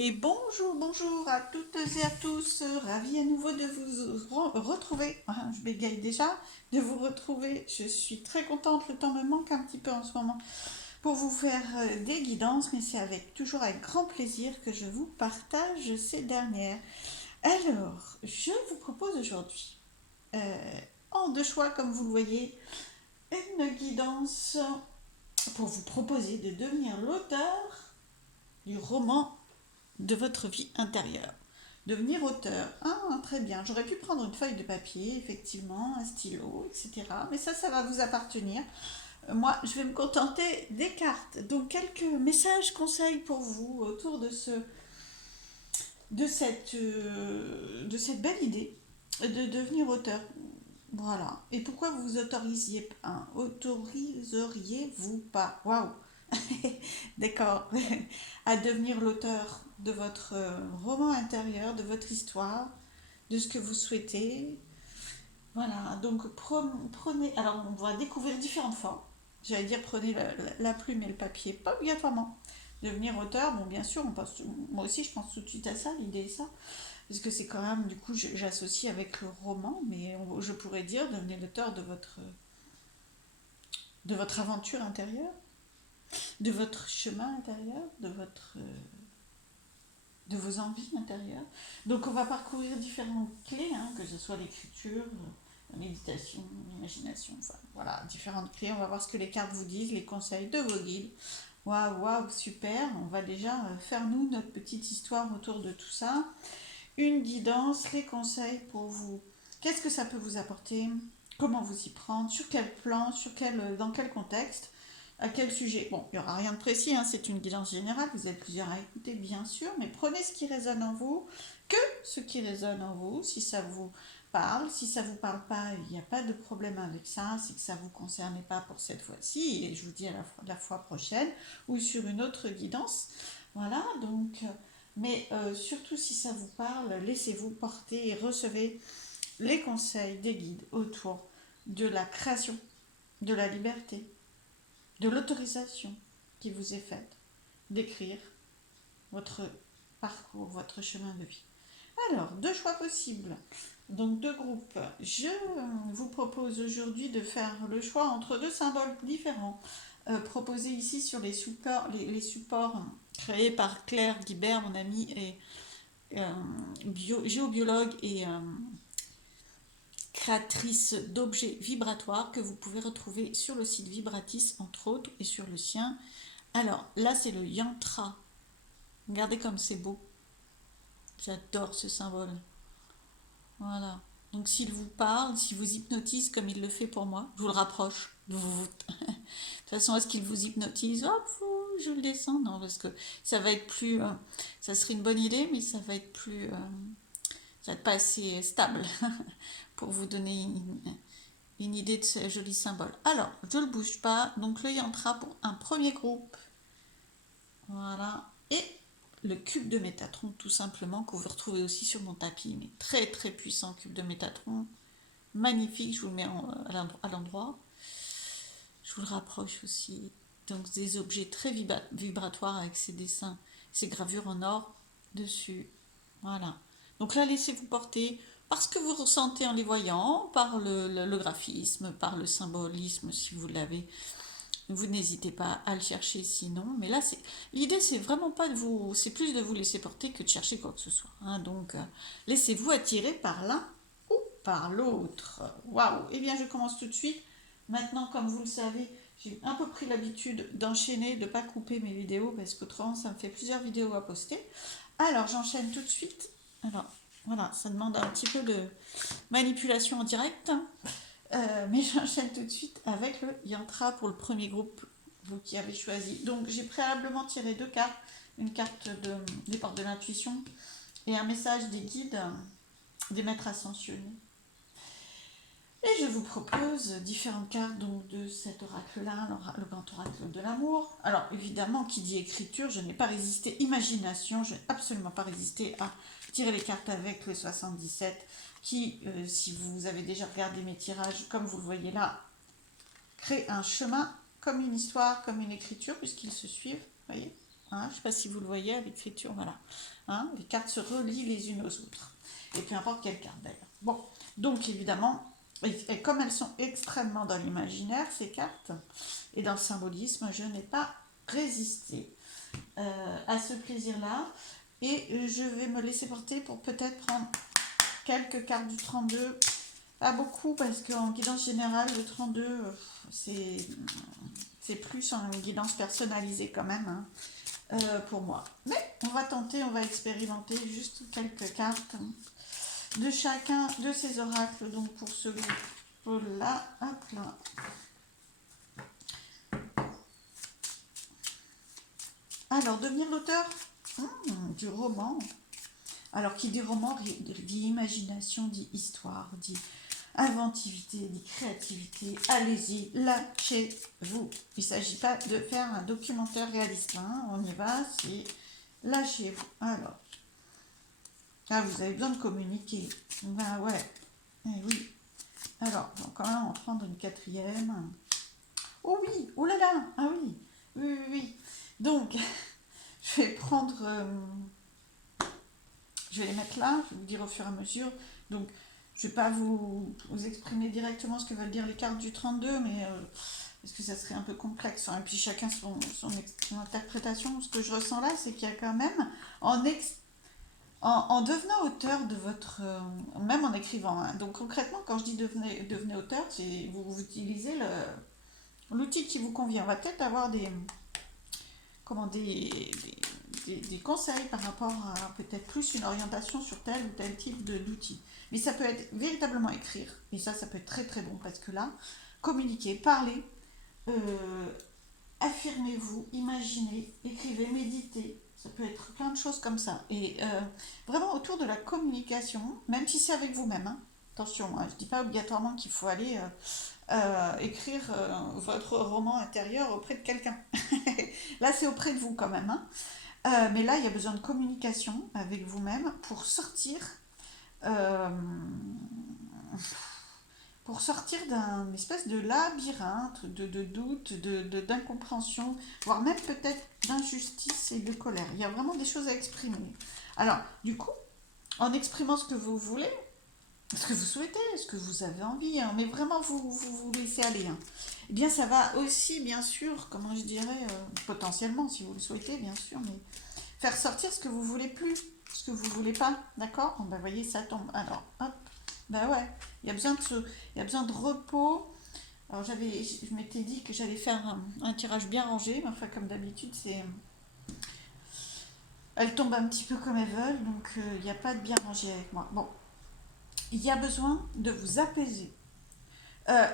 Et bonjour, bonjour à toutes et à tous, ravi à nouveau de vous retrouver, je bégaye déjà, de vous retrouver, je suis très contente, le temps me manque un petit peu en ce moment pour vous faire des guidances, mais c'est toujours avec grand plaisir que je vous partage ces dernières. Alors, je vous propose aujourd'hui, en deux choix comme vous le voyez, une guidance pour vous proposer de devenir l'auteur du roman de votre vie intérieure. Devenir auteur. Ah, très bien. J'aurais pu prendre une feuille de papier, effectivement, un stylo, etc. Mais ça va vous appartenir. Moi, je vais me contenter des cartes. Donc, quelques messages, conseils pour vous autour de cette belle idée de devenir auteur. Voilà. Et pourquoi vous autoriseriez-vous pas? Waouh. D'accord. À devenir l'auteur de votre roman intérieur, de votre histoire, de ce que vous souhaitez. Voilà. Donc prenez. Alors on va découvrir différentes formes. J'allais dire prenez la plume et le papier, pas obligatoirement. Devenir auteur, bon bien sûr, moi aussi je pense tout de suite à ça, l'idée est ça, parce que c'est quand même, du coup j'associe avec le roman, mais je pourrais dire devenez l'auteur de votre aventure intérieure, de votre chemin intérieur, de vos envies intérieures. Donc on va parcourir différentes clés, que ce soit l'écriture, la méditation, l'imagination, enfin voilà, différentes clés. On va voir ce que les cartes vous disent, les conseils de vos guides. Waouh, waouh, super. On va déjà faire nous notre petite histoire autour de tout ça. Une guidance, les conseils pour vous. Qu'est-ce que ça peut vous apporter? Comment vous y prendre? Sur quel plan? Dans quel contexte? À quel sujet? Bon, il n'y aura rien de précis, c'est une guidance générale, vous êtes plusieurs à écouter, bien sûr, mais prenez ce qui résonne en vous, que ce qui résonne en vous, si ça vous parle, si ça vous parle pas, il n'y a pas de problème avec ça, c'est que ça ne vous concerne pas pour cette fois-ci, et je vous dis à la fois prochaine, ou sur une autre guidance. Voilà, donc, mais surtout si ça vous parle, laissez-vous porter et recevez les conseils des guides autour de la création, de la liberté, de l'autorisation qui vous est faite d'écrire votre parcours, votre chemin de vie. Alors, deux choix possibles, donc deux groupes. Je vous propose aujourd'hui de faire le choix entre deux symboles différents, proposés ici sur les supports créés par Claire Guibert, mon amie, et géobiologue et créatrice d'objets vibratoires que vous pouvez retrouver sur le site Vibratis, entre autres, et sur le sien. Alors, là, c'est le yantra. Regardez comme c'est beau. J'adore ce symbole. Voilà. Donc, s'il vous parle, s'il vous hypnotise comme il le fait pour moi, je vous le rapproche. De toute façon, est-ce qu'il vous hypnotise? Hop, je le descends. Non, parce que ça va être plus. Ça serait une bonne idée, mais ça va être plus. Ça va être pas assez stable pour vous donner une idée de ce joli symbole. Alors, je ne le bouge pas. Donc, le yantra pour un premier groupe. Voilà. Et le cube de Métatron, tout simplement, que vous retrouvez aussi sur mon tapis, mais très très puissant cube de Métatron, magnifique, je vous le mets à l'endroit, je vous le rapproche aussi, donc des objets très vibratoires avec ces dessins, ces gravures en or dessus, voilà. Donc là, laissez-vous porter par ce que vous ressentez en les voyant, par le graphisme, par le symbolisme si vous l'avez. Vous n'hésitez pas à le chercher sinon. Mais là, l'idée, c'est vraiment pas de vous. C'est plus de vous laisser porter que de chercher quoi que ce soit. Donc, laissez-vous attirer par l'un ou par l'autre. Waouh! Eh bien, je commence tout de suite. Maintenant, comme vous le savez, j'ai un peu pris l'habitude d'enchaîner, de ne pas couper mes vidéos parce qu'autrement, ça me fait plusieurs vidéos à poster. Alors, j'enchaîne tout de suite. Alors, voilà, ça demande un petit peu de manipulation en direct. Mais j'enchaîne tout de suite avec le yantra pour le premier groupe, vous qui avez choisi. Donc j'ai préalablement tiré deux cartes, une carte des portes de l'intuition et un message des guides, des maîtres ascensionnés. Et je vous propose différentes cartes donc, de cet oracle-là, le grand oracle de l'amour. Alors évidemment, qui dit écriture, je n'ai pas résisté, imagination, je n'ai absolument pas résisté à tirer les cartes avec le 77, qui, si vous avez déjà regardé mes tirages, comme vous le voyez là, crée un chemin comme une histoire, comme une écriture, puisqu'ils se suivent, voyez. Hein, je ne sais pas si vous le voyez à l'écriture, voilà. Hein, les cartes se relient les unes aux autres. Et peu importe quelle carte d'ailleurs. Bon, donc évidemment, et comme elles sont extrêmement dans l'imaginaire, ces cartes, et dans le symbolisme, je n'ai pas résisté à ce plaisir-là. Et je vais me laisser porter pour peut-être prendre quelques cartes du 32. Pas beaucoup, parce qu'en guidance générale, le 32, c'est plus en guidance personnalisée quand même, hein, pour moi. Mais on va tenter, on va expérimenter juste quelques cartes de chacun de ces oracles. Donc pour ce groupe-là, hop là. Alors, devenir l'auteur du roman. Alors, qui dit roman, dit imagination, dit histoire, dit inventivité, dit créativité. Allez-y, lâchez-vous. Il ne s'agit pas de faire un documentaire réaliste. Hein. On y va, c'est lâchez-vous. Alors, là, vous avez besoin de communiquer. Ben ouais, eh oui. Alors, on va quand même en prendre une quatrième. Oh oui, oh là là, ah oui, oui, oui, oui. Donc, je vais prendre... je vais les mettre là, je vais vous dire au fur et à mesure. Donc, je ne vais pas vous exprimer directement ce que veulent dire les cartes du 32, mais parce que ça serait un peu complexe. Hein. Et puis chacun son interprétation. Ce que je ressens là, c'est qu'il y a quand même, en devenant auteur de votre... même en écrivant. Hein. Donc concrètement, quand je dis devenez auteur, c'est vous utilisez l'outil qui vous convient. On va peut-être avoir des conseils par rapport à peut-être plus une orientation sur tel ou tel type d'outil. Mais ça peut être véritablement écrire, et ça peut être très très bon, parce que là, communiquer, parler, affirmez-vous, imaginez, écrivez, méditez, ça peut être plein de choses comme ça. Et vraiment autour de la communication, même si c'est avec vous-même, hein. Attention, hein, je ne dis pas obligatoirement qu'il faut aller écrire votre roman intérieur auprès de quelqu'un. Là, c'est auprès de vous quand même. Hein. Mais là, il y a besoin de communication avec vous-même euh, pour sortir d'un espèce de labyrinthe, de doute, d'incompréhension, voire même peut-être d'injustice et de colère. Il y a vraiment des choses à exprimer. Alors, du coup, en exprimant ce que vous voulez, ce que vous souhaitez, ce que vous avez envie, hein, mais vraiment vous laissez aller. Hein. Eh bien, ça va aussi, bien sûr, comment je dirais, potentiellement, si vous le souhaitez, bien sûr, mais faire sortir ce que vous voulez plus, ce que vous voulez pas, d'accord. Bon, ben, voyez, ça tombe. Alors, hop, ben ouais, il y a besoin de repos. Alors, je m'étais dit que j'allais faire un tirage bien rangé, mais enfin, comme d'habitude, elles tombent un petit peu comme elles veulent, donc il n'y a pas de bien rangé avec moi. Bon, il y a besoin de vous apaiser.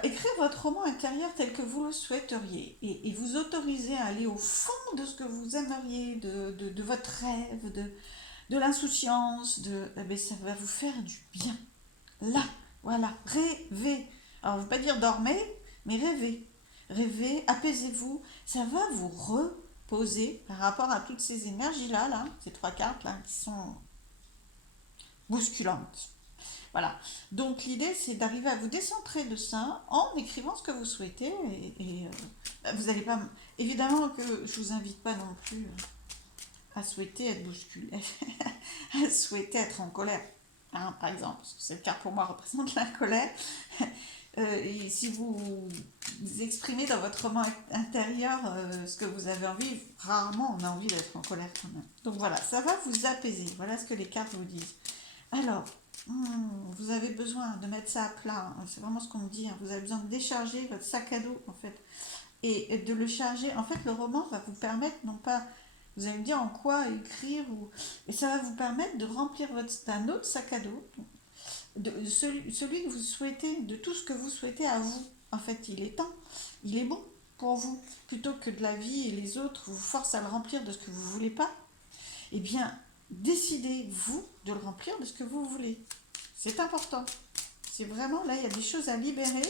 Écrire votre roman intérieur tel que vous le souhaiteriez et vous autoriser à aller au fond de ce que vous aimeriez, de votre rêve, de l'insouciance, ça va vous faire du bien. Là, voilà, rêvez. Alors, je ne veux pas dire dormez, mais rêvez. Rêvez, apaisez-vous. Ça va vous reposer par rapport à toutes ces énergies-là, là, ces trois cartes-là, qui sont bousculantes. Voilà. Donc l'idée, c'est d'arriver à vous décentrer de ça en écrivant ce que vous souhaitez. Vous n'allez pas... Évidemment que je vous invite pas non plus à souhaiter être bousculé, à souhaiter être en colère. Hein, par exemple, parce que cette carte pour moi représente la colère. Et si vous exprimez dans votre roman intérieur ce que vous avez envie, rarement on a envie d'être en colère quand même. Donc voilà, ça va vous apaiser. Voilà ce que les cartes vous disent. Alors, vous avez besoin de mettre ça à plat, hein. C'est vraiment ce qu'on me dit, hein. Vous avez besoin de décharger votre sac à dos en fait et de le charger. En fait, le roman va vous permettre, non pas, vous allez me dire en quoi écrire, et ça va vous permettre de remplir un autre sac à dos, celui que vous souhaitez, de tout ce que vous souhaitez à vous. En fait, il est temps, il est bon pour vous, plutôt que de la vie et les autres vous forcent à le remplir de ce que vous ne voulez pas. Eh bien, décidez-vous de le remplir de ce que vous voulez. C'est important. C'est vraiment, là, il y a des choses à libérer.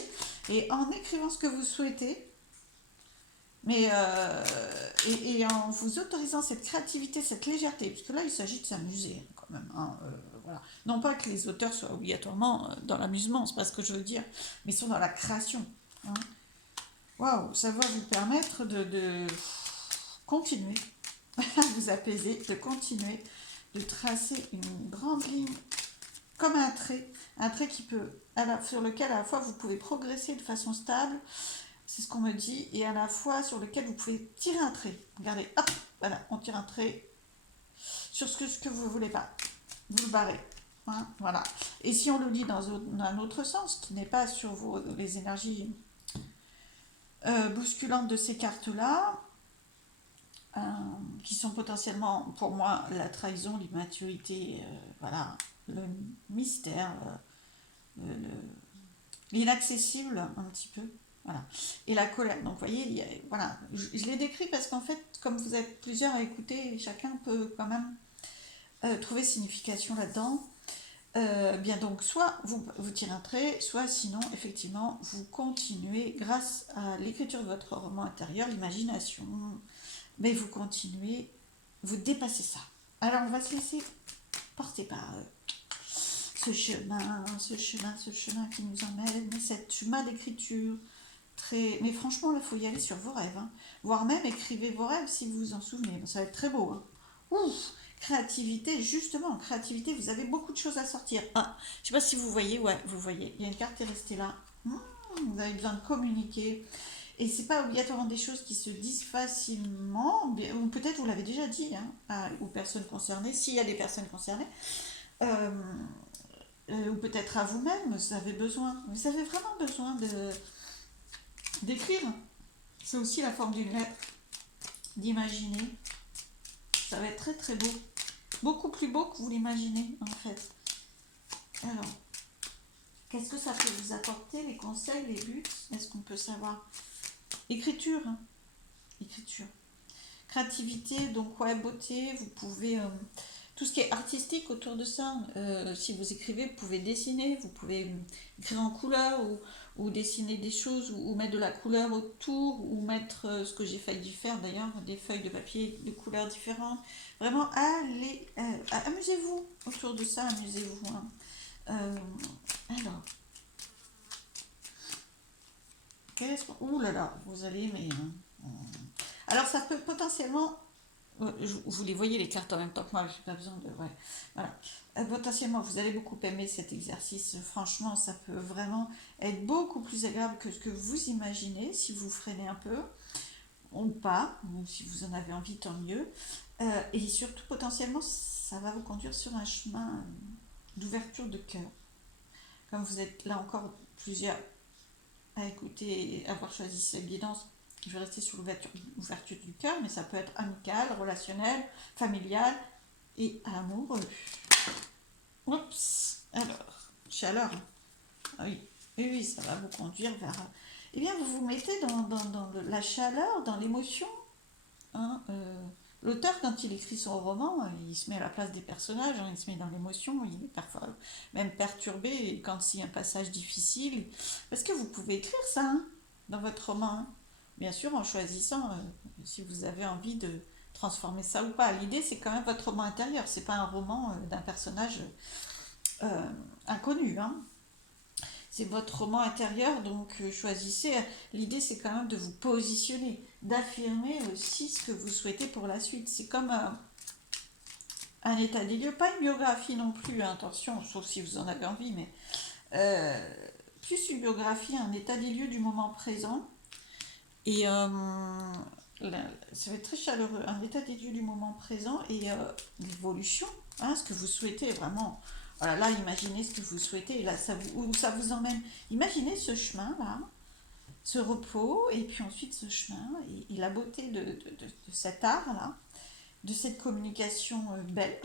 Et en écrivant ce que vous souhaitez, mais et en vous autorisant cette créativité, cette légèreté, parce que là, il s'agit de s'amuser quand même. Hein, voilà. Non pas que les auteurs soient obligatoirement dans l'amusement, c'est pas ce que je veux dire, mais ils sont dans la création. Waouh, ça va vous permettre de continuer. à vous apaiser, de continuer de tracer une grande ligne comme un trait qui peut, sur lequel à la fois vous pouvez progresser de façon stable, c'est ce qu'on me dit, et à la fois sur lequel vous pouvez tirer un trait. Regardez, hop, voilà, on tire un trait sur ce que vous voulez pas. Vous le barrez. Hein, voilà. Et si on le dit dans un autre sens, qui n'est pas sur les énergies bousculantes de ces cartes-là, euh, qui sont potentiellement, pour moi, la trahison, l'immaturité, voilà, le mystère, l'inaccessible, un petit peu. Voilà. Et la colère. Donc, vous voyez, voilà. Je l'ai décrit parce qu'en fait, comme vous êtes plusieurs à écouter, chacun peut quand même trouver signification là-dedans. Bien donc, soit vous tirez un trait, soit sinon, effectivement, vous continuez grâce à l'écriture de votre roman intérieur, l'imagination, mais vous continuez, vous dépassez ça. Alors, on va se laisser porter par ce chemin qui nous emmène, cette chemin d'écriture. Mais franchement, là, il faut y aller sur vos rêves. Hein. Voire même, écrivez vos rêves si vous vous en souvenez. Ça va être très beau. Hein. Ouf, créativité, justement, créativité, vous avez beaucoup de choses à sortir. Ah, je sais pas si vous voyez, ouais, vous voyez, il y a une carte qui est restée là. Vous avez besoin de communiquer. Et c'est pas obligatoirement des choses qui se disent facilement, ou peut-être vous l'avez déjà dit, hein, aux personnes concernées, s'il y a des personnes concernées, euh, ou peut-être à vous-même, vous avez vraiment besoin d'écrire. C'est aussi la forme d'une lettre, d'imaginer. Ça va être très très beau. Beaucoup plus beau que vous l'imaginez en fait. Alors, qu'est-ce que ça peut vous apporter, les conseils, les buts? Est-ce qu'on peut savoir? Écriture. Hein. Écriture. Créativité, donc ouais, beauté, vous pouvez... tout ce qui est artistique autour de ça, si vous écrivez, vous pouvez dessiner, vous pouvez écrire en couleur ou dessiner des choses ou mettre de la couleur autour ou mettre ce que j'ai failli faire d'ailleurs, des feuilles de papier de couleurs différentes. Vraiment, allez, amusez-vous autour de ça, amusez-vous. Hein. Alors, ouh là là, vous allez aimer. Hein. Alors, ça peut potentiellement vous les voyez les cartes en même temps que moi, j'ai pas besoin de. Ouais, voilà. Potentiellement, vous allez beaucoup aimer cet exercice. Franchement, ça peut vraiment être beaucoup plus agréable que ce que vous imaginez si vous freinez un peu ou pas, ou si vous en avez envie, tant mieux. Et surtout, potentiellement, ça va vous conduire sur un chemin d'ouverture de cœur. Comme vous êtes là encore plusieurs à écouter et avoir choisi cette guidance, je vais rester sur l'ouverture du cœur, mais ça peut être amical, relationnel, familial et amoureux. Oups, alors, chaleur. Ah oui, oui, oui, ça va vous conduire vers... Eh bien, vous vous mettez dans la chaleur, dans l'émotion. Hein, l'auteur, quand il écrit son roman, il se met à la place des personnages, hein, il se met dans l'émotion, il est parfois même perturbé quand il y a un passage difficile. Parce que vous pouvez écrire ça hein, dans votre roman. Hein. Bien sûr, en choisissant si vous avez envie de transformer ça ou pas. L'idée, c'est quand même votre roman intérieur. C'est pas un roman d'un personnage inconnu. Hein. C'est votre roman intérieur, donc choisissez. L'idée, c'est quand même de vous positionner, d'affirmer aussi ce que vous souhaitez pour la suite. C'est comme un état des lieux, pas une biographie non plus, hein, attention, sauf si vous en avez envie, mais plus une biographie, un état des lieux du moment présent. Et ça va être très chaleureux, un état des lieux du moment présent et l'évolution, hein, ce que vous souhaitez vraiment. Voilà, là, imaginez ce que vous souhaitez, et là, où ça vous emmène. Imaginez ce chemin-là, ce repos, et puis ensuite ce chemin, et la beauté de cet art-là, de cette communication belle,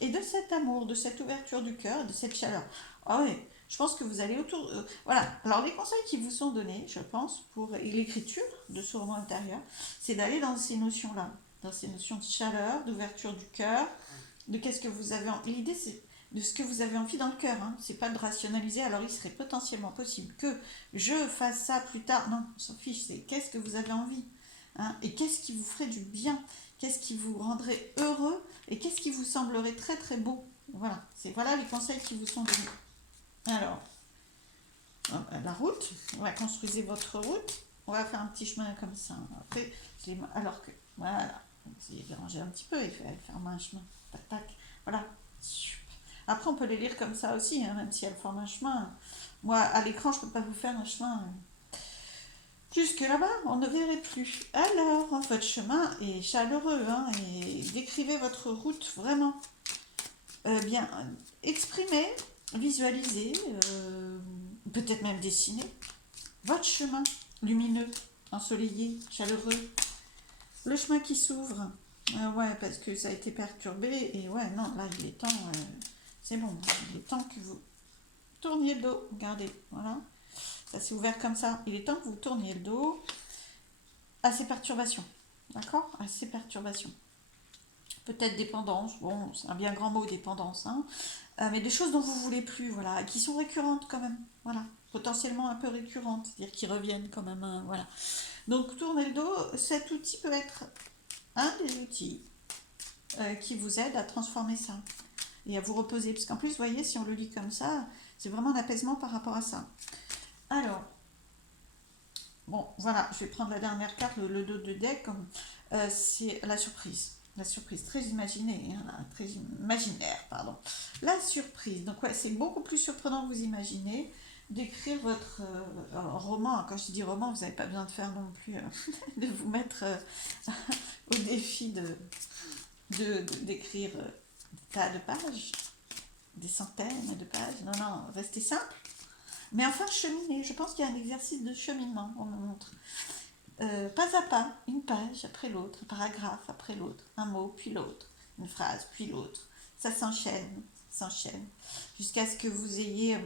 et de cet amour, de cette ouverture du cœur, de cette chaleur. Ah oui, je pense que vous allez autour... voilà, alors les conseils qui vous sont donnés, je pense, pour l'écriture de ce roman intérieur, c'est d'aller dans ces notions-là, dans ces notions de chaleur, d'ouverture du cœur, de qu'est-ce que vous avez... L'idée, c'est de ce que vous avez envie dans le cœur, hein. C'est pas de rationaliser, alors il serait potentiellement possible que je fasse ça plus tard. Non, on s'en fiche, c'est qu'est-ce que vous avez envie, hein, et qu'est-ce qui vous ferait du bien, qu'est-ce qui vous rendrait heureux, et qu'est-ce qui vous semblerait très très beau. Voilà les conseils qui vous sont donnés. Alors, la route, on va construire votre route, on va faire un petit chemin comme ça. Après, alors que, voilà, Essayez de ranger un petit peu et faire un chemin. Tac, tac. Voilà. Après, on peut les lire comme ça aussi, hein, même si elles forment un chemin. Moi, à l'écran, je ne peux pas vous faire un chemin jusque là-bas, on ne verrait plus. Alors, votre chemin est chaleureux, hein, et décrivez votre route vraiment. Bien, exprimez, visualisez, peut-être même dessiner votre chemin lumineux, ensoleillé, chaleureux. Le chemin qui s'ouvre. Ouais, parce que ça a été perturbé. Et ouais, non, là, il est temps. C'est bon. Il est temps que vous tourniez le dos. Regardez, voilà. Ça s'est ouvert comme ça. Il est temps que vous tourniez le dos à ces perturbations. D'accord? À ces perturbations. Peut-être dépendance. Bon, c'est un bien grand mot, dépendance. Hein. Mais des choses dont vous voulez plus, voilà. Qui sont récurrentes quand même. Voilà. Potentiellement un peu récurrentes. C'est-à-dire qui reviennent quand même. Hein, voilà. Donc, tournez le dos. Cet outil peut être un des outils qui vous aide à transformer ça et à vous reposer. Parce qu'en plus, vous voyez, si on le lit comme ça, c'est vraiment un apaisement par rapport à ça. Alors, bon, voilà, je vais prendre la dernière carte, le dos de deck, c'est la surprise. La surprise, très imaginée, hein, très imaginaire, pardon. La surprise, donc ouais, c'est beaucoup plus surprenant que vous imaginez d'écrire votre roman. Quand je dis roman, vous n'avez pas besoin de faire non plus, de vous mettre au défi d'écrire des tas de pages, des centaines de pages. Non, non, restez simple. Mais enfin, cheminer. Je pense qu'il y a un exercice de cheminement, on me montre. Pas à pas, une page après l'autre, un paragraphe après l'autre, un mot puis l'autre, une phrase puis l'autre. Ça s'enchaîne, jusqu'à ce que vous ayez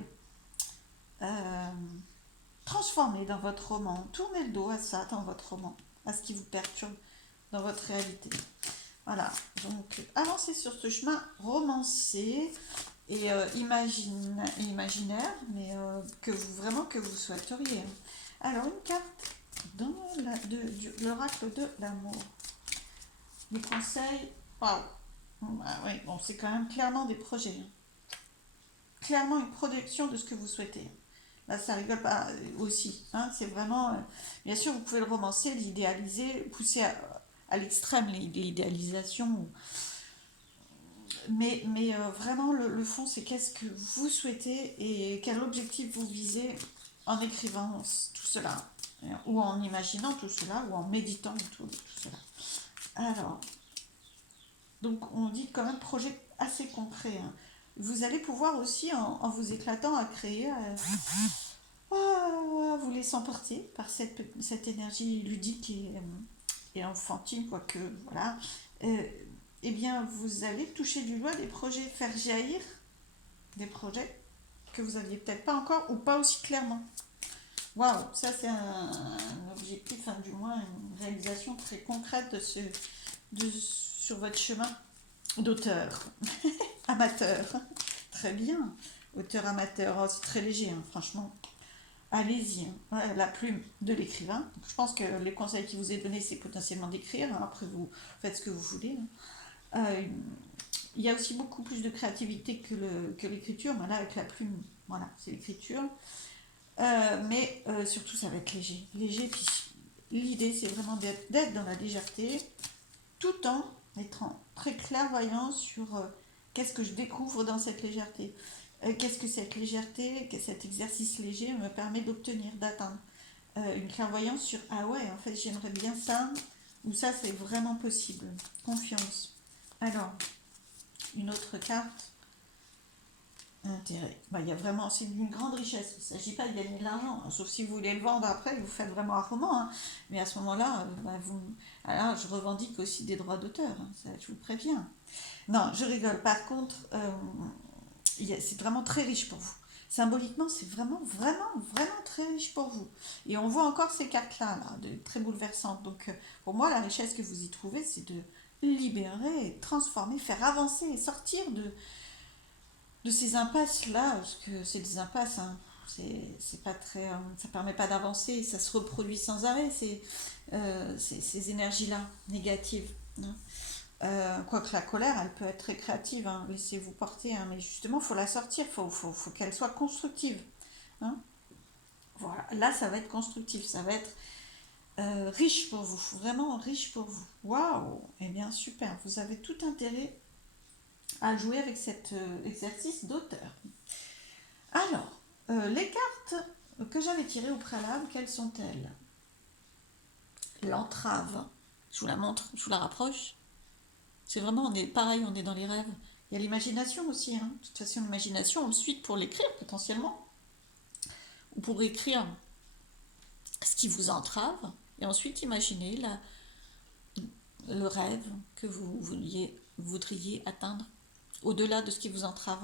transformé dans votre roman. Tournez le dos à ça dans votre roman, à ce qui vous perturbe dans votre réalité. Voilà, donc avancez sur ce chemin romancé et imaginaire, mais que vous souhaiteriez. Alors, une carte dans l'oracle de l'amour. Les conseils, waouh, oui, bon, c'est quand même clairement des projets. Hein. Clairement une projection de ce que vous souhaitez. Là, ça rigole pas aussi. Hein, c'est vraiment, bien sûr, vous pouvez le romancer, l'idéaliser, pousser à l'extrême l'idéalisation. Mais vraiment, le fond, c'est qu'est-ce que vous souhaitez et quel objectif vous visez en écrivant tout cela, ou en imaginant tout cela, ou en méditant tout cela. Alors, donc on dit quand même projet assez concret. Hein. Vous allez pouvoir aussi, en vous éclatant à créer, vous laissant porter par cette énergie ludique et enfantine, quoique, voilà. Euh, eh bien, vous allez toucher du doigt des projets, faire jaillir des projets que vous aviez peut-être pas encore ou pas aussi clairement. Waouh, ça c'est un objectif, enfin du moins une réalisation très concrète sur votre chemin d'auteur, amateur. Très bien, auteur amateur, oh, c'est très léger, hein, franchement. Allez-y, hein. Ouais, la plume de l'écrivain. Donc, je pense que les conseils qui vous est donné, c'est potentiellement d'écrire. Hein. Après, vous faites ce que vous voulez. Hein. Il y a aussi beaucoup plus de créativité que l'écriture, mais là, avec la plume, voilà, c'est l'écriture. Mais surtout, ça va être léger. Léger, puis l'idée, c'est vraiment d'être dans la légèreté, tout en étant très clairvoyant sur qu'est-ce que je découvre dans cette légèreté. Qu'est-ce que cette légèreté, que cet exercice léger me permet d'obtenir, d'atteindre. Une clairvoyance sur ah ouais, en fait, j'aimerais bien ça, ou ça, c'est vraiment possible. Confiance. Alors, une autre carte. Intérêt. Bah, il y a vraiment, c'est d'une grande richesse. Il ne s'agit pas de gagner de l'argent, hein, sauf si vous voulez le vendre après, vous faites vraiment un roman. Hein. Mais à ce moment-là, alors, je revendique aussi des droits d'auteur, hein, ça, je vous préviens. Non, je rigole. Par contre, c'est vraiment très riche pour vous. Symboliquement, c'est vraiment, vraiment, vraiment très riche pour vous. Et on voit encore ces cartes-là, là, très bouleversantes. Donc, pour moi, la richesse que vous y trouvez, c'est de libérer, transformer, faire avancer et sortir de ces impasses là, parce que c'est des impasses, hein. C'est pas très, ça permet pas d'avancer, ça se reproduit sans arrêt, ces énergies là négatives. Hein. Quoique la colère, elle peut être très créative, hein, laissez-vous porter, hein, mais justement, il faut la sortir, faut qu'elle soit constructive. Hein. Voilà, là, ça va être constructif, ça va être riche pour vous, vraiment riche pour vous. Waouh! Eh bien, super, vous avez tout intérêt à jouer avec cet exercice d'auteur. Alors, les cartes que j'avais tirées au préalable, quelles sont-elles? L'entrave, je vous la montre, je vous la rapproche. C'est vraiment, on est pareil, on est dans les rêves. Il y a l'imagination aussi, hein. De toute façon, l'imagination, ensuite, pour l'écrire potentiellement, ou pour écrire ce qui vous entrave, et ensuite imaginer le rêve que vous voudriez atteindre, au-delà de ce qui vous entrave.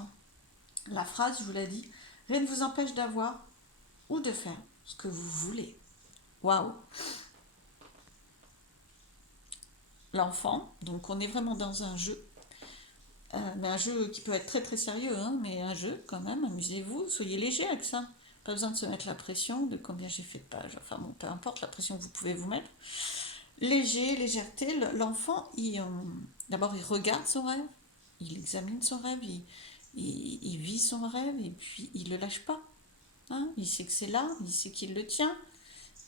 La phrase, je vous l'ai dit, rien ne vous empêche d'avoir ou de faire ce que vous voulez. Waouh! L'enfant, donc on est vraiment dans un jeu, mais un jeu qui peut être très très sérieux, hein, mais un jeu quand même, amusez-vous, soyez léger avec ça. Pas besoin de se mettre la pression de combien j'ai fait de pages, enfin bon, peu importe la pression que vous pouvez vous mettre. Léger, légèreté, l'enfant, d'abord il regarde son rêve, il examine son rêve, il vit son rêve et puis il ne le lâche pas. Hein, il sait que c'est là, il sait qu'il le tient,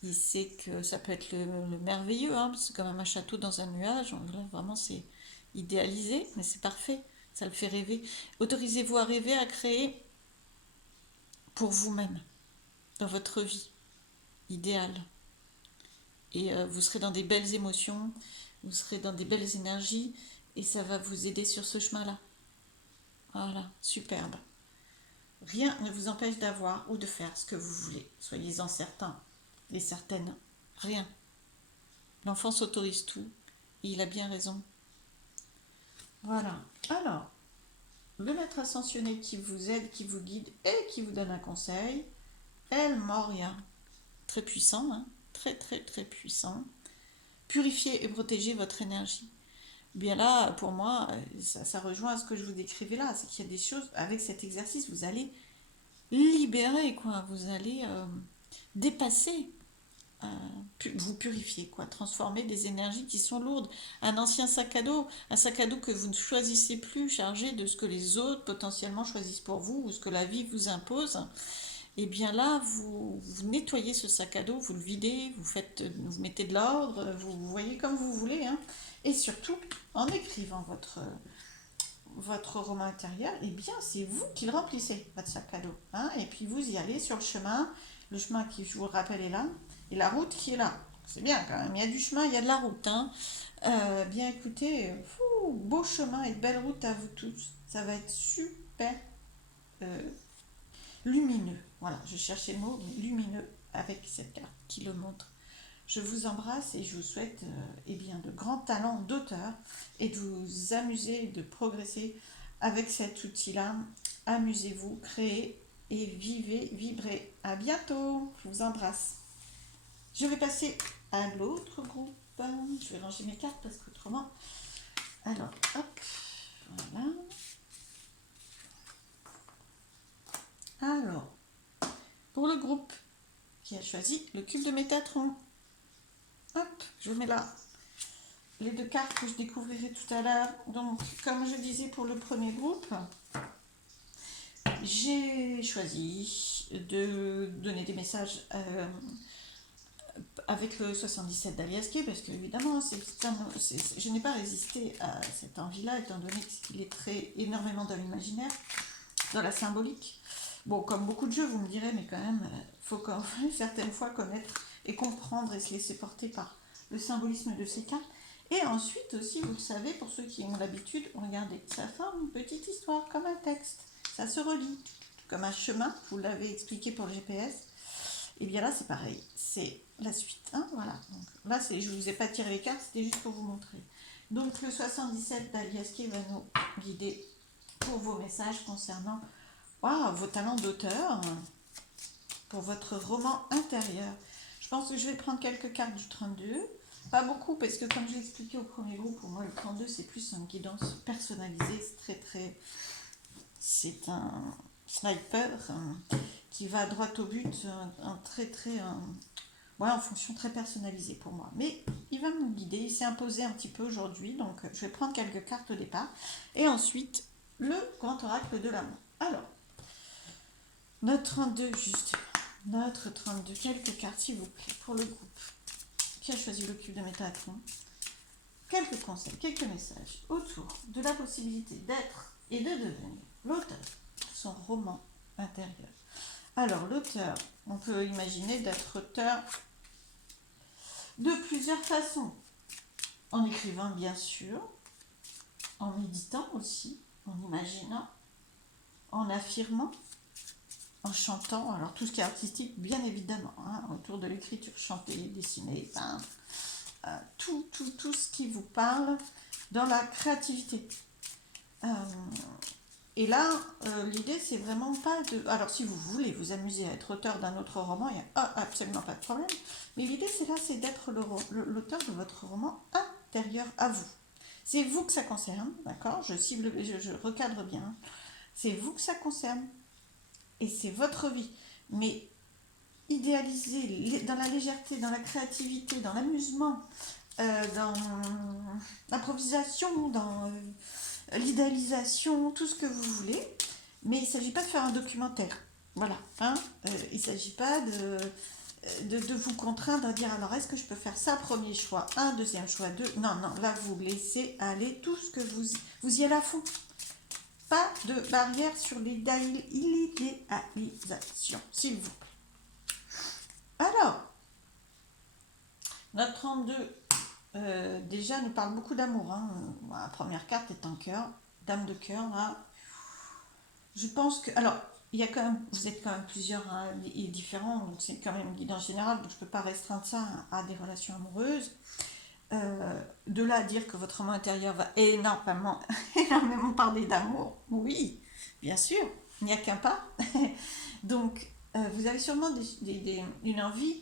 il sait que ça peut être le merveilleux, hein, c'est quand même un château dans un nuage, là, vraiment c'est idéalisé, mais c'est parfait, ça le fait rêver. Autorisez-vous à rêver, à créer pour vous-même, dans votre vie idéale. Et vous serez dans des belles émotions, vous serez dans des belles énergies, et ça va vous aider sur ce chemin-là. Voilà, superbe. Rien ne vous empêche d'avoir ou de faire ce que vous voulez, soyez-en certains et certaines. Rien. L'enfant s'autorise tout, et il a bien raison. Voilà. Alors, le maître ascensionné qui vous aide, qui vous guide et qui vous donne un conseil, El Moria. Très puissant, hein, très très très puissant. Purifiez et protégez votre énergie. Bien là, pour moi, ça rejoint à ce que je vous décrivais là, c'est qu'il y a des choses, avec cet exercice, vous allez libérer, quoi, vous allez dépasser, euh, vous purifier, quoi, transformer des énergies qui sont lourdes. Un ancien un sac à dos que vous ne choisissez plus, chargé de ce que les autres potentiellement choisissent pour vous ou ce que la vie vous impose. Et bien là, vous nettoyez ce sac à dos, vous le videz, vous mettez de l'ordre, vous voyez comme vous voulez, hein. Et surtout, en écrivant votre roman intérieur, eh bien, c'est vous qui le remplissez, votre sac à dos, hein. Et puis vous y allez sur le chemin qui, je vous le rappelle, est là, et la route qui est là. C'est bien quand même, il y a du chemin, il y a de la route, hein. Bien écoutez, beau chemin et belle route à vous tous. Ça va être super euh, lumineux. Voilà, je cherchais le mot lumineux avec cette carte qui le montre. Je vous embrasse et je vous souhaite eh bien, de grands talents d'auteur et de vous amuser, de progresser avec cet outil-là. Amusez-vous, créez et vivez, vibrez. À bientôt. Je vous embrasse. Je vais passer à l'autre groupe. Je vais ranger mes cartes parce qu'autrement... Alors, hop, voilà. Alors, pour le groupe qui a choisi le cube de Métatron, hop, je mets là les deux cartes que je découvrirai tout à l'heure. Donc, comme je disais pour le premier groupe, j'ai choisi de donner des messages avec le 77 d'Aliaské, parce que évidemment, je n'ai pas résisté à cette envie-là, étant donné qu'il est énormément dans l'imaginaire, dans la symbolique. Bon, comme beaucoup de jeux, vous me direz, mais quand même, faut quand même certaines fois connaître et comprendre et se laisser porter par le symbolisme de ces cartes. Et ensuite aussi, vous le savez, pour ceux qui ont l'habitude, regardez, ça forme une petite histoire, comme un texte. Ça se relie, comme un chemin, vous l'avez expliqué pour le GPS. Et bien là, c'est pareil, c'est la suite. Hein, voilà. Donc, là, je ne vous ai pas tiré les cartes, c'était juste pour vous montrer. Donc le 77 d'Aliaské va nous guider pour vos messages concernant vos talents d'auteur, pour votre roman intérieur. Je pense que je vais prendre quelques cartes du 32. Pas beaucoup, parce que comme je l'ai expliqué au premier groupe, pour moi le 32 c'est plus une guidance personnalisée, c'est un sniper qui va droit au but, en fonction très personnalisée pour moi. Mais il va me guider, il s'est imposé un petit peu aujourd'hui, donc je vais prendre quelques cartes au départ, et ensuite le grand oracle de l'amour. Alors, notre 32 juste, notre 32, quelques cartes s'il vous plaît pour le groupe qui a choisi le cube de Métatron, quelques conseils, quelques messages autour de la possibilité d'être et de devenir l'auteur de son roman intérieur. Alors, l'auteur, on peut imaginer d'être auteur de plusieurs façons. En écrivant, bien sûr, en méditant aussi, en imaginant, en affirmant, en chantant. Alors, tout ce qui est artistique, bien évidemment, hein, autour de l'écriture, chanter, dessiner, peindre, tout ce qui vous parle dans la créativité. Et là, l'idée, c'est vraiment pas de... Alors, si vous voulez vous amuser à être auteur d'un autre roman, il n'y a absolument pas de problème. Mais l'idée, c'est d'être l'auteur de votre roman intérieur à vous. C'est vous que ça concerne, d'accord? Je recadre bien. C'est vous que ça concerne. Et c'est votre vie. Mais idéalisez dans la légèreté, dans la créativité, dans l'amusement, dans l'improvisation, dans... l'idéalisation, tout ce que vous voulez, mais il ne s'agit pas de faire un documentaire. Voilà. Hein, il ne s'agit pas de vous contraindre à dire alors est-ce que je peux faire ça, premier choix, un, deuxième choix, deux. Non, là vous laissez aller tout ce que vous y allez à fond. Pas de barrière sur l'idéalisation, s'il vous plaît. Alors, notre 32 déjà nous parle beaucoup d'amour. Hein. La première carte est en cœur, dame de cœur. Là, je pense que, alors, il y a quand même, vous êtes quand même plusieurs hein, et différents, donc c'est quand même une guidance générale, donc je ne peux pas restreindre ça à des relations amoureuses. De là à dire que votre roman intérieur va énormément parler d'amour, oui, bien sûr, il n'y a qu'un pas. Donc, vous avez sûrement une envie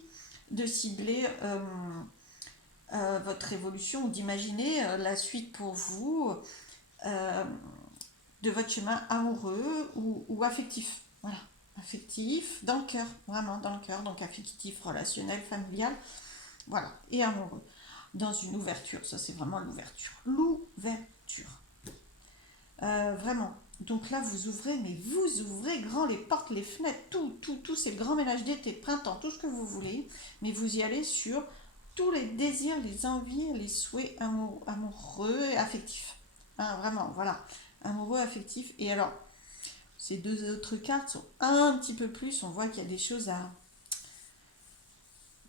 de cibler votre évolution ou d'imaginer la suite pour vous de votre chemin amoureux ou affectif. Voilà, affectif, dans le cœur, vraiment dans le cœur, donc affectif, relationnel, familial, voilà, et amoureux. Dans une ouverture, ça c'est vraiment l'ouverture. L'ouverture. Vraiment. Donc là, vous ouvrez grand les portes, les fenêtres, tout, c'est le grand ménage d'été, printemps, tout ce que vous voulez, mais vous y allez sur tous les désirs, les envies, les souhaits amoureux et affectifs. Hein, vraiment, voilà. Amoureux, affectif. Et alors, ces deux autres cartes sont un petit peu plus, on voit qu'il y a des choses à...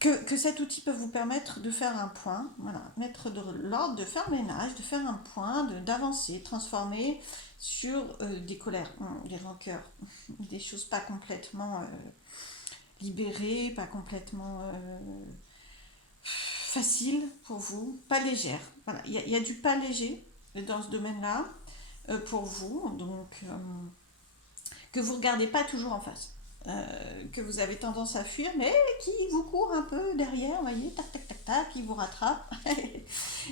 Que cet outil peut vous permettre de faire un point, voilà, mettre de l'ordre, de faire ménage, de faire un point, d'avancer, transformer sur des colères, des rancœurs, des choses pas complètement libérées, pas complètement faciles pour vous, pas légères. Voilà, il y a du pas léger dans ce domaine-là pour vous, donc que vous regardez pas toujours en face. Que vous avez tendance à fuir, mais qui vous court un peu derrière, vous voyez, tac, tac, tac, tac, qui vous rattrape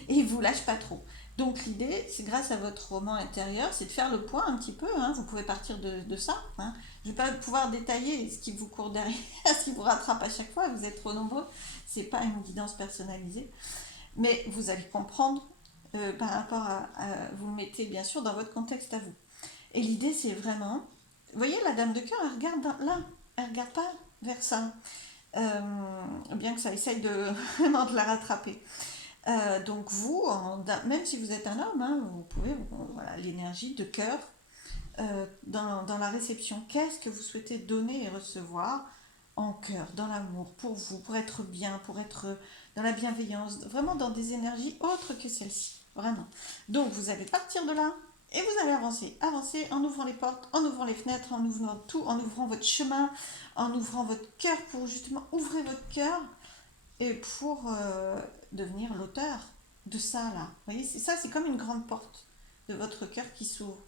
et vous lâche pas trop. Donc l'idée, c'est grâce à votre roman intérieur, c'est de faire le point un petit peu, hein, vous pouvez partir de ça. Hein. Je ne vais pas pouvoir détailler ce qui vous court derrière, ce qui vous rattrape à chaque fois, vous êtes trop nombreux, c'est pas une guidance personnalisée, mais vous allez comprendre par rapport vous le mettez bien sûr dans votre contexte à vous. Et l'idée, c'est vraiment... Vous voyez, la dame de cœur, elle regarde là, elle regarde pas vers ça, bien que ça essaye vraiment de la rattraper. Donc vous, même si vous êtes un homme, hein, vous pouvez, voilà, l'énergie de cœur dans la réception. Qu'est-ce que vous souhaitez donner et recevoir en cœur, dans l'amour, pour vous, pour être bien, pour être dans la bienveillance, vraiment dans des énergies autres que celles-ci, vraiment. Donc vous allez partir de là, et vous allez avancer en ouvrant les portes, en ouvrant les fenêtres, en ouvrant tout, en ouvrant votre chemin, en ouvrant votre cœur pour justement ouvrir votre cœur et pour devenir l'auteur de ça là. Vous voyez, c'est comme une grande porte de votre cœur qui s'ouvre.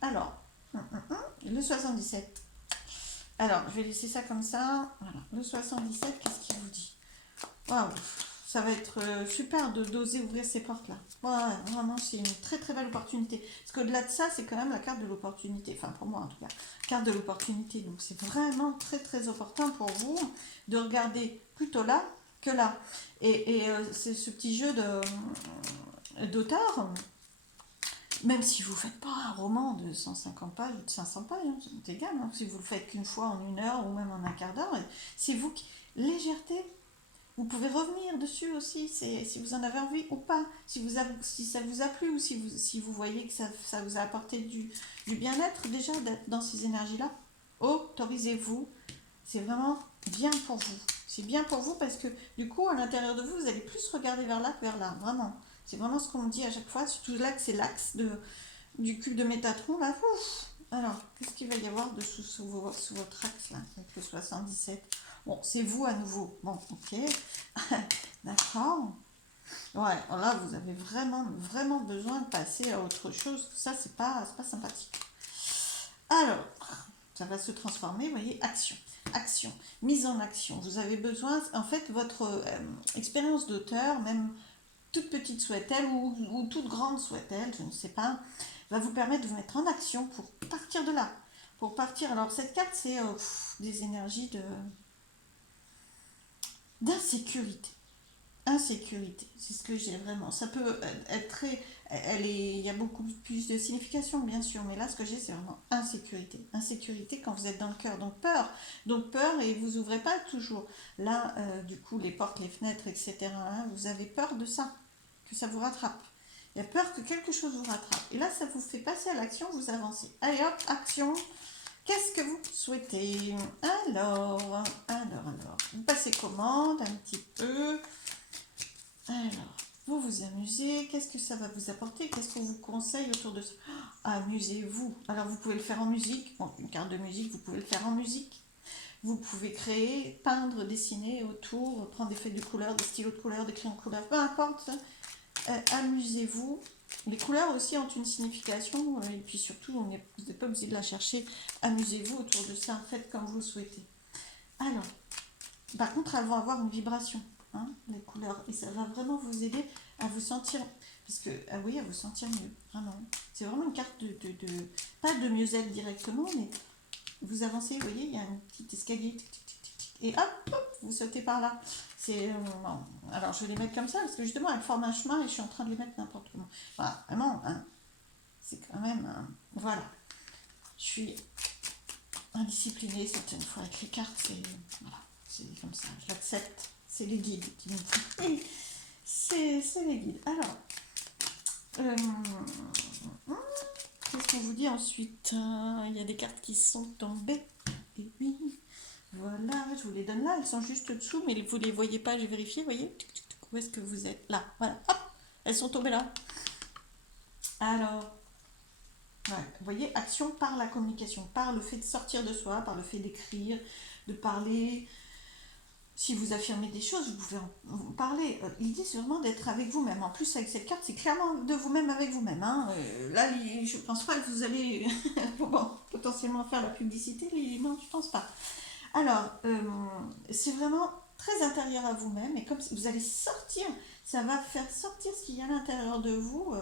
Alors, le 77. Alors, je vais laisser ça comme ça. Voilà. Le 77, qu'est-ce qu'il vous dit? Waouh, ça va être super d'oser ouvrir ces portes-là. Ouais, vraiment, c'est une très très belle opportunité. Parce qu'au-delà de ça, c'est quand même la carte de l'opportunité. Enfin, pour moi en tout cas, carte de l'opportunité. Donc, c'est vraiment très très opportun pour vous de regarder plutôt là que là. Et c'est ce petit jeu d'auteur. Même si vous ne faites pas un roman de 150 pages ou de 500 pages, hein, c'est égal. Hein, si vous le faites qu'une fois en 1 heure ou même en un quart d'heure, c'est vous qui... Légèreté, Vous pouvez revenir dessus aussi, si vous en avez envie ou pas, si ça vous a plu ou si vous voyez que ça vous a apporté du bien-être déjà d'être dans ces énergies-là. Autorisez-vous, c'est vraiment bien pour vous. C'est bien pour vous parce que du coup, à l'intérieur de vous, vous allez plus regarder vers là que vers là, vraiment. C'est vraiment ce qu'on me dit à chaque fois, surtout là que c'est l'axe du cube de Métatron, là. Ouf. Alors, qu'est-ce qu'il va y avoir dessous sous votre axe, là, avec le 77? Bon, c'est vous à nouveau. Bon, ok. D'accord. Ouais, là, vous avez vraiment, vraiment besoin de passer à autre chose. Ça, c'est pas sympathique. Alors, ça va se transformer, vous voyez, action. Action, mise en action. Vous avez besoin, en fait, votre expérience d'auteur, même toute petite soit-elle ou toute grande soit-elle, je ne sais pas, va vous permettre de vous mettre en action pour partir de là. Pour partir, alors cette carte, c'est des énergies d'insécurité. Insécurité, c'est ce que j'ai vraiment. Ça peut être très. Il y a beaucoup plus de signification, bien sûr, mais là, ce que j'ai, c'est vraiment insécurité. Insécurité quand vous êtes dans le cœur. Donc peur. Donc peur, et vous ouvrez pas toujours. Là, du coup, les portes, les fenêtres, etc., hein, vous avez peur de ça, que ça vous rattrape. Il y a peur que quelque chose vous rattrape. Et là, ça vous fait passer à l'action, vous avancez. Allez hop, action. Qu'est-ce que vous souhaitez? Alors. Vous passez commande un petit peu. Alors, vous vous amusez, qu'est-ce que ça va vous apporter? Qu'est-ce qu'on vous conseille autour de ça? Amusez-vous. Alors, vous pouvez le faire en musique. Bon, une carte de musique, vous pouvez le faire en musique. Vous pouvez créer, peindre, dessiner autour, prendre des feuilles de couleur, des stylos de couleur, des crayons de couleur, peu importe. Amusez-vous. Les couleurs aussi ont une signification, et puis surtout, vous n'êtes pas obligé de la chercher. Amusez-vous autour de ça, faites comme vous le souhaitez. Alors, par contre, elles vont avoir une vibration, hein, les couleurs, et ça va vraiment vous aider à vous sentir, parce que, ah oui, à vous sentir mieux, vraiment. C'est vraiment une carte pas de mieux-être directement, mais vous avancez, vous voyez, il y a un petit escalier, et hop, vous sautez par là. Alors, je vais les mettre comme ça, parce que justement, elles forment un chemin, et je suis en train de les mettre n'importe comment. Voilà, vraiment, hein, c'est quand même, voilà. Je suis indisciplinée certaines fois avec les cartes, voilà. C'est comme ça, j'accepte. C'est les guides qui me disent. C'est les guides. Alors, qu'est-ce qu'on vous dit ensuite? Il y a des cartes qui sont tombées. Et oui, voilà, je vous les donne là. Elles sont juste dessous, mais vous les voyez pas. J'ai vérifié, vous voyez? Où est-ce que vous êtes? Là, voilà. Hop, elles sont tombées là. Alors, ouais, vous voyez, action par la communication, par le fait de sortir de soi, par le fait d'écrire, de parler. Si vous affirmez des choses, vous pouvez en parler. L'idée, c'est vraiment d'être avec vous-même. En plus, avec cette carte, c'est clairement de vous-même avec vous-même. Hein. Là, je pense pas que vous allez bon, potentiellement faire la publicité. Non, je pense pas. Alors, c'est vraiment très intérieur à vous-même. Et comme vous allez sortir, ça va faire sortir ce qu'il y a à l'intérieur de vous.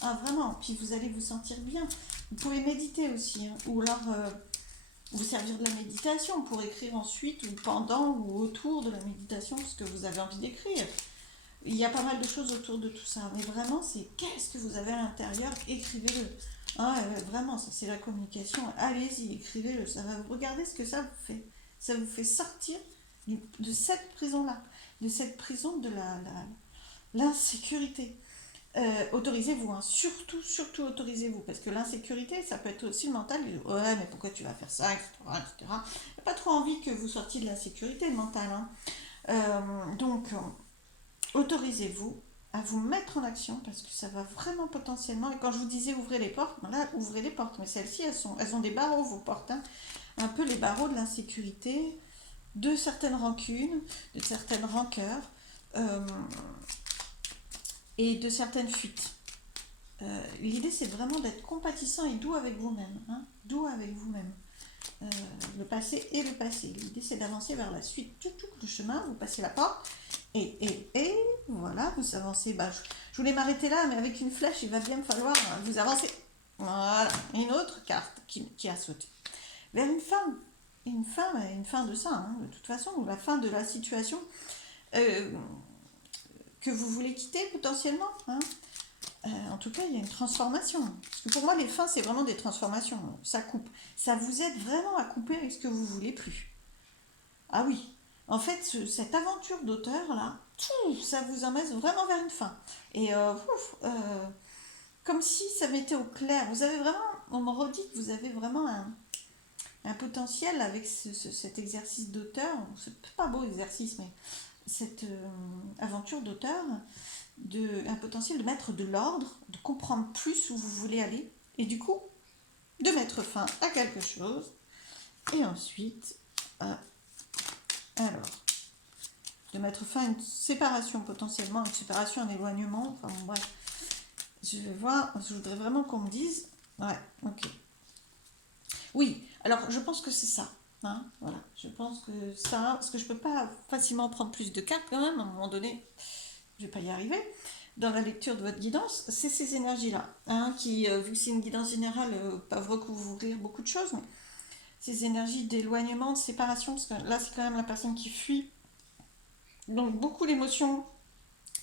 Vraiment. Puis vous allez vous sentir bien. Vous pouvez méditer aussi. Hein. Ou alors vous servir de la méditation pour écrire ensuite ou pendant ou autour de la méditation ce que vous avez envie d'écrire. Il y a pas mal de choses autour de tout ça, mais vraiment c'est qu'est-ce que vous avez à l'intérieur, écrivez-le. Ah, vraiment, ça c'est la communication, allez-y, écrivez-le, ça va vous regarder ce que ça vous fait. Ça vous fait sortir de cette prison-là, de cette prison de l'insécurité. Autorisez-vous, hein. Surtout autorisez-vous, parce que l'insécurité, ça peut être aussi le mental. Ouais, mais pourquoi tu vas faire ça, etc., etc. J'ai pas trop envie que vous sortiez de l'insécurité mentale. Hein. Donc, autorisez-vous à vous mettre en action, parce que ça va vraiment potentiellement. Et quand je vous disais ouvrez les portes, ben là, ouvrez les portes. Mais celles-ci, elles ont des barreaux, vos portes. Hein. Un peu les barreaux de l'insécurité, de certaines rancunes, de certaines rancœurs. Et de certaines fuites. L'idée, c'est vraiment d'être compatissant et doux avec vous-même. Hein, doux avec vous-même. Le passé et le passé. L'idée, c'est d'avancer vers la suite. Le chemin, vous passez la porte. Et voilà, vous avancez. Je voulais m'arrêter là, mais avec une flèche, il va bien me falloir vous avancer. Voilà, une autre carte qui a sauté. Vers une fin. Une fin de ça, hein, de toute façon, ou la fin de la situation. Que vous voulez quitter potentiellement. Hein. En tout cas, il y a une transformation. Parce que pour moi, les fins, c'est vraiment des transformations. Ça coupe. Ça vous aide vraiment à couper avec ce que vous voulez plus. Ah oui. En fait, cette aventure d'auteur-là, ça vous emmène vraiment vers une fin. Et comme si ça mettait au clair. Vous avez vraiment, on me redit que vous avez vraiment un potentiel avec cet exercice d'auteur. C'est pas un beau exercice, mais cette aventure d'auteur, un potentiel de mettre de l'ordre, de comprendre plus où vous voulez aller, et du coup, de mettre fin à quelque chose, et ensuite, alors, de mettre fin à une séparation potentiellement, une séparation, un éloignement, enfin bon, bref. Je vais voir, je voudrais vraiment qu'on me dise, ouais, ok. Oui, alors je pense que c'est ça. Hein, voilà, je pense que ça, parce que je peux pas facilement prendre plus de cartes quand même, à un moment donné, je vais pas y arriver. Dans la lecture de votre guidance, c'est ces énergies-là, hein, qui, vu que c'est une guidance générale, peuvent recouvrir beaucoup de choses, mais ces énergies d'éloignement, de séparation, parce que là c'est quand même la personne qui fuit, donc beaucoup d'émotions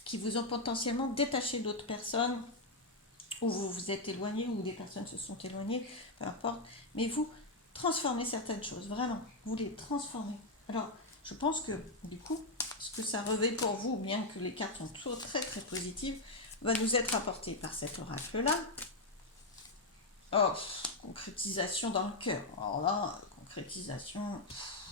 qui vous ont potentiellement détaché d'autres personnes, ou vous vous êtes éloigné, ou des personnes se sont éloignées, peu importe, mais vous transformez certaines choses, vraiment, vous les transformez. Alors, je pense que, du coup, ce que ça revêt pour vous, bien que les cartes sont toujours très très positives, va nous être apporté par cet oracle-là. Oh, concrétisation dans le cœur. Alors là, concrétisation,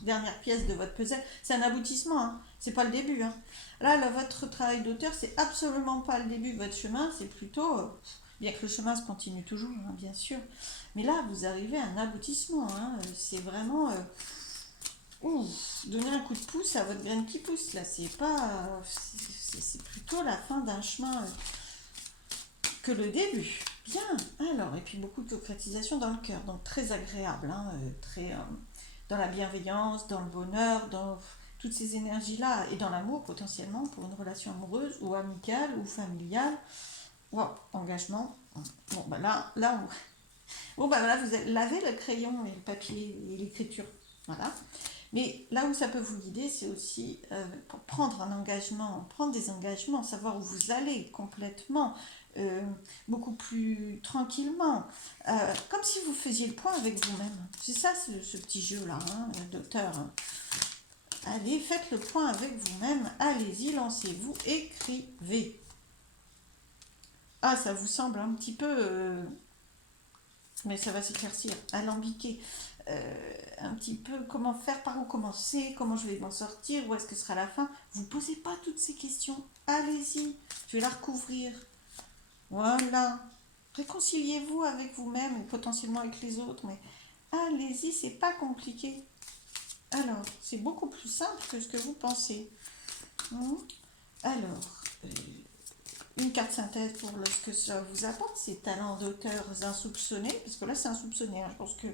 dernière pièce de votre puzzle. C'est un aboutissement, hein. C'est pas le début. Hein. Là, votre travail d'auteur, c'est absolument pas le début de votre chemin, c'est plutôt, bien que le chemin se continue toujours, hein, bien sûr. Mais là, vous arrivez à un aboutissement. Hein. C'est vraiment donner un coup de pouce à votre graine qui pousse. Là, c'est pas, c'est plutôt la fin d'un chemin que le début. Bien, alors, et puis beaucoup de concrétisation dans le cœur, donc très agréable, hein, très dans la bienveillance, dans le bonheur, dans toutes ces énergies-là, et dans l'amour potentiellement pour une relation amoureuse ou amicale ou familiale. Wow, engagement. Bon, bah bon, bah là, vous lavez le crayon et le papier et l'écriture. Voilà. Mais là où ça peut vous guider, c'est aussi pour prendre un engagement, prendre des engagements, savoir où vous allez complètement, euh, beaucoup plus tranquillement, comme si vous faisiez le point avec vous-même. C'est ça ce petit jeu-là, hein, d'auteur. Allez, faites le point avec vous-même, allez-y, lancez-vous, écrivez. Ah, ça vous semble un petit peu, mais ça va s'éclaircir, alambiqué. Un petit peu comment faire, par où commencer, comment je vais m'en sortir, où est-ce que sera la fin. Vous ne posez pas toutes ces questions. Allez-y, je vais la recouvrir. Voilà. Réconciliez-vous avec vous-même et potentiellement avec les autres, mais allez-y, c'est pas compliqué. Alors, c'est beaucoup plus simple que ce que vous pensez. Alors, une carte synthèse pour ce que ça vous apporte, c'est talents d'auteurs insoupçonnés, parce que là c'est insoupçonné, hein. Je pense que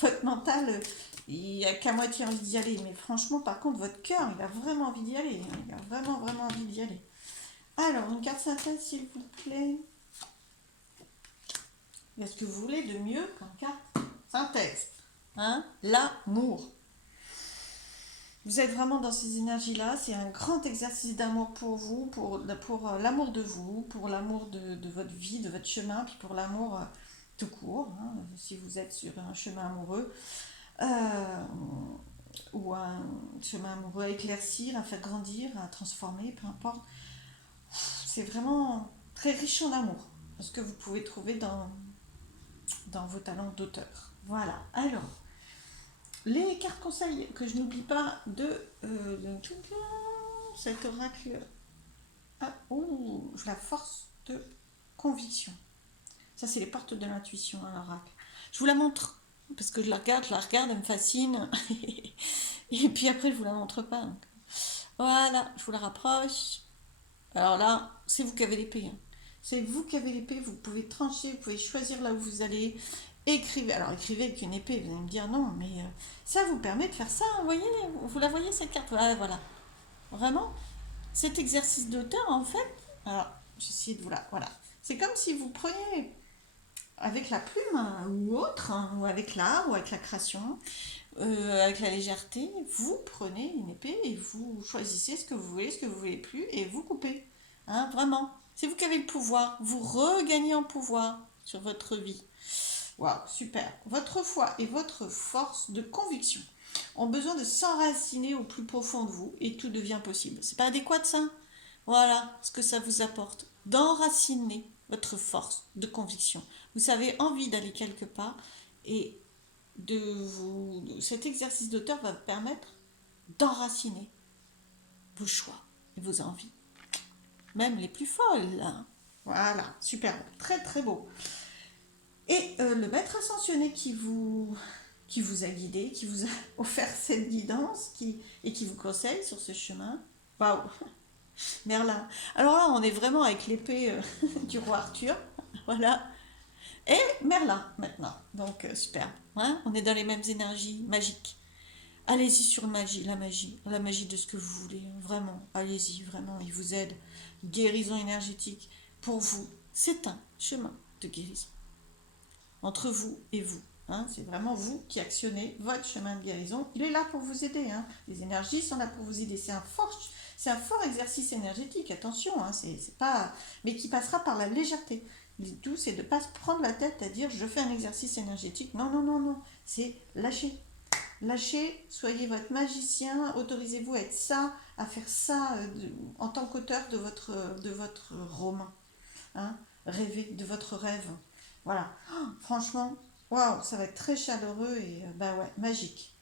votre mental, il n'y a qu'à moitié envie d'y aller, mais franchement, par contre, votre cœur, il a vraiment envie d'y aller, hein. Il a vraiment, vraiment envie d'y aller. Alors, une carte synthèse, s'il vous plaît. Qu'est-ce que vous voulez de mieux qu'une carte synthèse, hein? L'amour. Vous êtes vraiment dans ces énergies-là, c'est un grand exercice d'amour pour vous, pour l'amour de vous, pour l'amour de votre vie, de votre chemin, puis pour l'amour tout court, hein, si vous êtes sur un chemin amoureux, euh, ou un chemin amoureux à éclaircir, à faire grandir, à transformer, peu importe. C'est vraiment très riche en amour, ce que vous pouvez trouver dans vos talents d'auteur. Voilà, alors, les cartes conseils que je n'oublie pas de cet oracle. Ah, la force de conviction. Ça, c'est les portes de l'intuition, hein, l'oracle. Je vous la montre, parce que je la regarde, elle me fascine. Et puis après, je vous la montre pas. Donc. Voilà, je vous la rapproche. Alors là, c'est vous qui avez l'épée. Hein. C'est vous qui avez l'épée, vous pouvez trancher, vous pouvez choisir là où vous allez. Écrivez. Alors écrivez avec une épée, vous allez me dire non, mais ça vous permet de faire ça. Vous voyez, vous la voyez cette carte. Ouais, voilà. Vraiment, cet exercice d'auteur, en fait, alors j'essaie de vous la. Voilà. C'est comme si vous preniez avec la plume hein, ou autre, hein, ou avec l'art, ou avec la création, avec la légèreté, vous prenez une épée et vous choisissez ce que vous voulez plus, et vous coupez. Hein, vraiment. C'est vous qui avez le pouvoir. Vous regagnez en pouvoir sur votre vie. Waouh, super. Votre foi et votre force de conviction ont besoin de s'enraciner au plus profond de vous et tout devient possible. C'est pas adéquat ça? Voilà ce que ça vous apporte. D'enraciner votre force de conviction. Vous avez envie d'aller quelque part et cet exercice d'auteur va vous permettre d'enraciner vos choix et vos envies. Même les plus folles. Hein. Voilà, super, très très beau. Et le maître ascensionné qui vous a guidé, qui vous a offert cette guidance et qui vous conseille sur ce chemin. Waouh, Merlin. Alors là, on est vraiment avec l'épée du roi Arthur. Voilà. Et Merlin maintenant. Donc super. Hein, on est dans les mêmes énergies magiques. Allez-y sur la magie de ce que vous voulez. Vraiment, allez-y, vraiment, il vous aide. Guérison énergétique. Pour vous, c'est un chemin de guérison. Entre vous et vous. Hein, c'est vraiment vous qui actionnez votre chemin de guérison. Il est là pour vous aider. Hein. Les énergies sont là pour vous aider. C'est un fort exercice énergétique. Attention, hein, c'est pas, mais qui passera par la légèreté. Le tout, c'est de ne pas se prendre la tête à dire je fais un exercice énergétique. Non, non, non, non. C'est lâcher. Lâchez, soyez votre magicien, autorisez-vous à être ça, à faire ça en tant qu'auteur de votre roman. Hein, rêver de votre rêve. Voilà. Oh, franchement, waouh, ça va être très chaleureux et bah ouais, magique.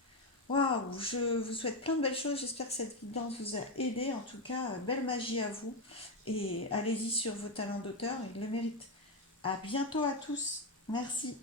Waouh, je vous souhaite plein de belles choses. J'espère que cette guidance vous a aidé. En tout cas, belle magie à vous. Et allez-y sur vos talents d'auteur, ils le méritent. À bientôt à tous. Merci.